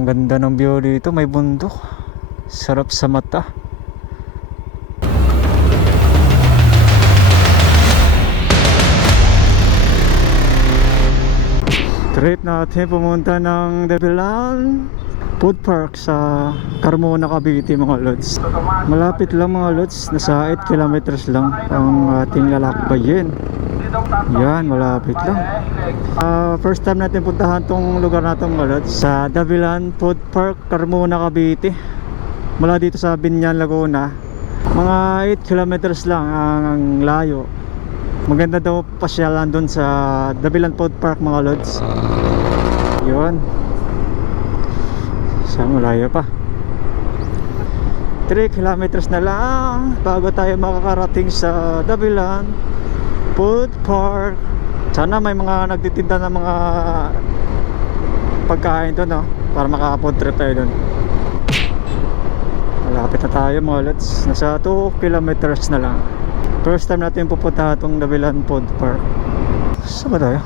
Ang ganda ng view dito, may bundok. Sarap sa mata. Trip natin pumunta ng Davilan Food Park sa Carmona, Cavite mga lods. Malapit lang mga lods, nasa 8 kilometers lang ang ating lalakbayin. Yan, malapit lang. First time natin puntahan tong lugar natin mga lods, sa Davilan Food Park, Carmona, Cavite. Mula dito sa Binyan, Laguna, mga 8 kilometers lang ang layo. Maganda daw pasyalan doon sa Davilan Food Park mga lods. Yun. Sa malayo pa. 3 kilometers na lang bago tayo makakarating sa Davilan Food Park. Sana may mga nagtitinda ng mga pagkain doon, no? Para makaka-food trip tayo doon. Malapit na tayo mga lods. Nasa 2 kilometers na lang. First time natin pupunta itong Davilan Food Park. Saan ba tayo?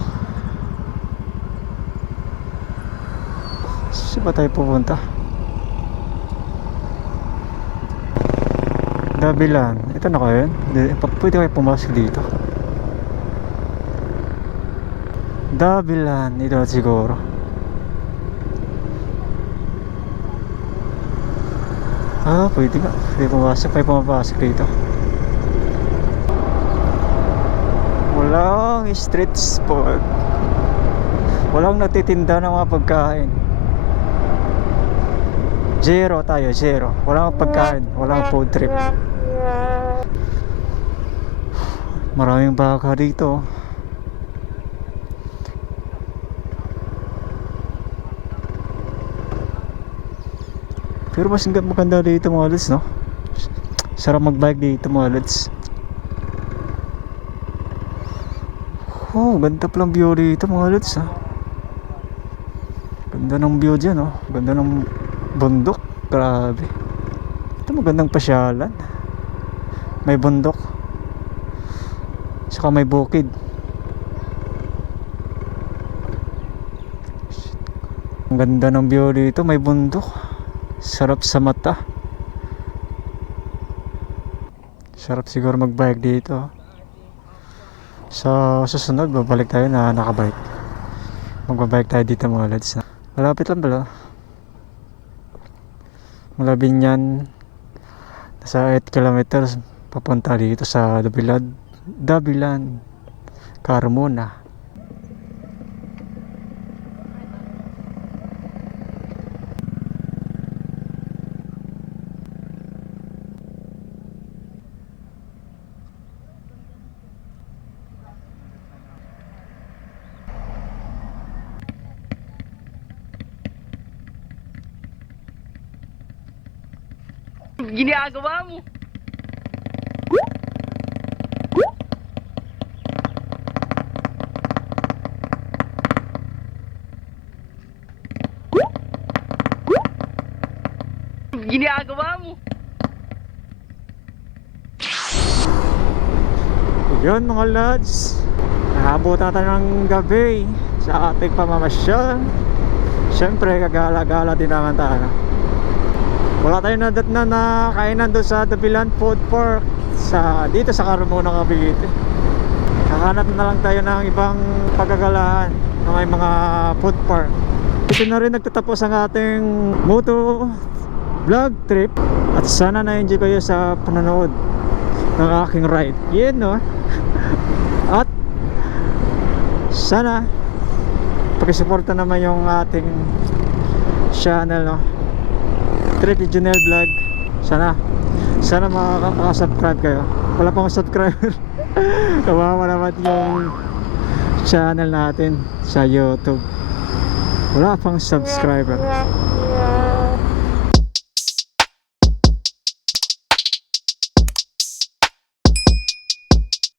Saan ba tayo pupunta? Davilan. Ito na kayo yun? Pwede kayo pumasok dito. Davilan. Ito na siguro. Pwede nga. Pwede pumasok. Pwede pumapasok dito. Walang street spot. Walang natitinda ng mga pagkain. Zero tayo, zero. Walang pagkain, walang food trip. Maraming baka dito. Pero mas maganda dito mga lods, no? Sarap magbike dito mga lods. Ganda palang view dito mga lods, ha? Ganda ng view dyan, oh. Ganda ng bundok. Grabe. Ito magandang pasyalan. May bundok. Saka may bukid. Ang ganda ng view dito. May bundok. Sarap sa mata. Sarap siguro magbike dito. Sa susunod, babalik tayo na nakabike. Magbabike tayo dito mga lads. Malapit lang pala. Mula Binyan, nasa 8 kilometers papunta dito sa Davilan Carmona. Ginagawa mo. Ginagawa mo. Yun mga lads, naabutan tayo ng gabi sa ating pamamasyal. Siyempre kagala-gala din naman tayo. Wala tayong nadatnan na kainan doon sa Davilan Food Park dito sa Carmona, Cavite. Kahanap na lang tayo ng ibang pagkagalahan na may mga food park. Ito na rin nagtatapos ang ating moto vlog trip. At sana na-enjoy kayo sa panonood ng aking ride. Yan, no? At sana pakisuporta naman yung ating channel, no? Trip Junel Vlog. Sana makaka-subscribe kayo. Wala pang subscriber. Kawawa naman yung channel natin sa YouTube. Wala pang subscriber.